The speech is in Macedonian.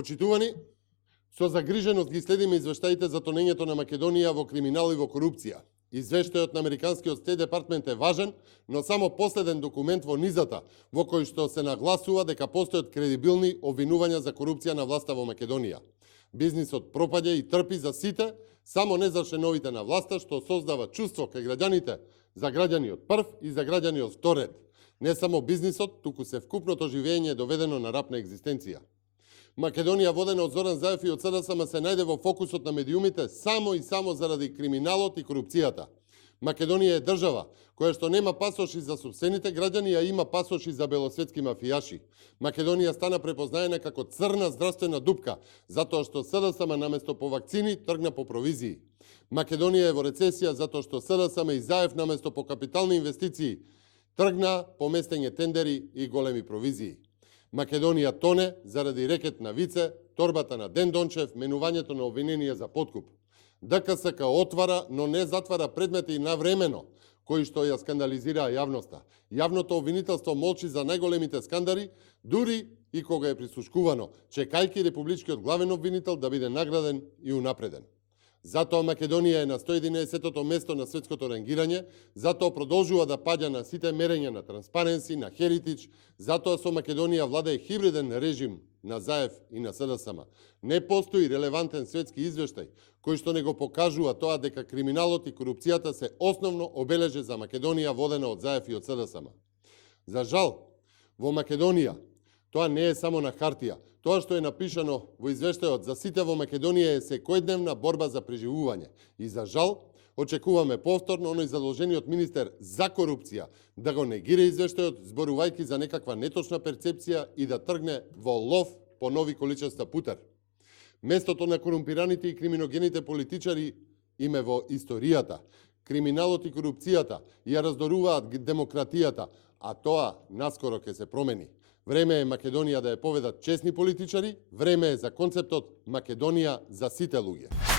Почитувани, со загриженост ги следиме извештаите за тонењето на Македонија во криминал и во корупција. Извештајот на Американскиот Стейт Департмент е важен, но само последен документ во низата, во кој што се нагласува дека постојат кредибилни обвинувања за корупција на власта во Македонија. Бизнисот пропаѓа и трпи за сите, само не за членовите на власта, што создава чувство кај граѓаните за граѓани од прв и за граѓани од втор ред. Не само бизнисот, туку се вкупното живење е доведено на рап на екзистенција. Македонија, водена од Зоран Заев и од СДСМ, се најде во фокусот на медиумите само и само заради криминалот и корупцијата. Македонија е држава која што нема пасоши за сопствените граѓани, а има пасоши за белосветски мафијаши. Македонија стана препознаена како црна здравствена дупка, затоа што СДСМ наместо по вакцини тргна по провизии. Македонија е во рецесија затоа што СДСМ и Заев наместо по капитални инвестиции тргна по местење тендери и големи провизии. Македонија тоне заради рекет на Вице, торбата на Ден Дончев, менувањето на обвиненија за подкуп. ДКСК отвара, но не затвара предмети навремено, кои што ја скандализираа јавноста. Јавното обвинителство молчи за најголемите скандари, дури и кога е прислушкувано, чекајќи републичкиот главен обвинител да биде награден и унапреден. Затоа Македонија е на 111-тото место на светското рангирање, затоа продолжува да паѓа на сите мерења на Transparency, на Heritage, затоа со Македонија владее хибриден режим на Заев и на СДСМ. Не постои релевантен светски извештај кој што не го покажува тоа дека криминалот и корупцијата се основно обележе за Македонија водена од Заев и од СДСМ. За жал, во Македонија тоа не е само на хартија. Тоа што е напишано во извештајот за сите во Македонија е секојдневна борба за преживување. И за жал, очекуваме повторно оној задолжениот министер за корупција да го негира извештајот, зборувајќи за некаква неточна перцепција и да тргне во лов по нови количества путер. Местото на корумпираните и криминогените политичари им е во историјата. Криминалот и корупцијата ја раздоруваат демократијата, а тоа наскоро ќе се промени. Време е Македонија да ја поведат честни политичари, време е за концептот Македонија за сите луѓе.